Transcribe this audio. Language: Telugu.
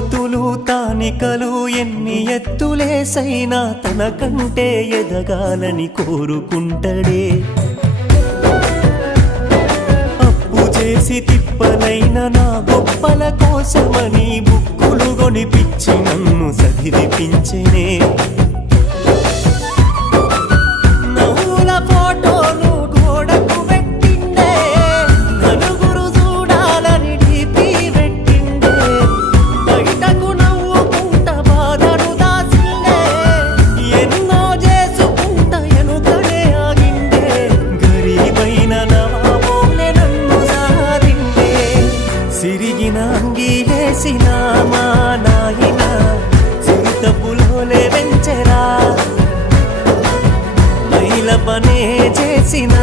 చేతులు తానికలు ఎన్ని ఎత్తులేసైనా తనకంటే ఎదగాలని కోరుకుంటడే. అప్పు చేసి తిప్పలైన నా గొప్పల కోసమని బుక్కులు కొనిపించి నన్ను సదిరిపించనే అంగీలేసినామా పనే చేసినా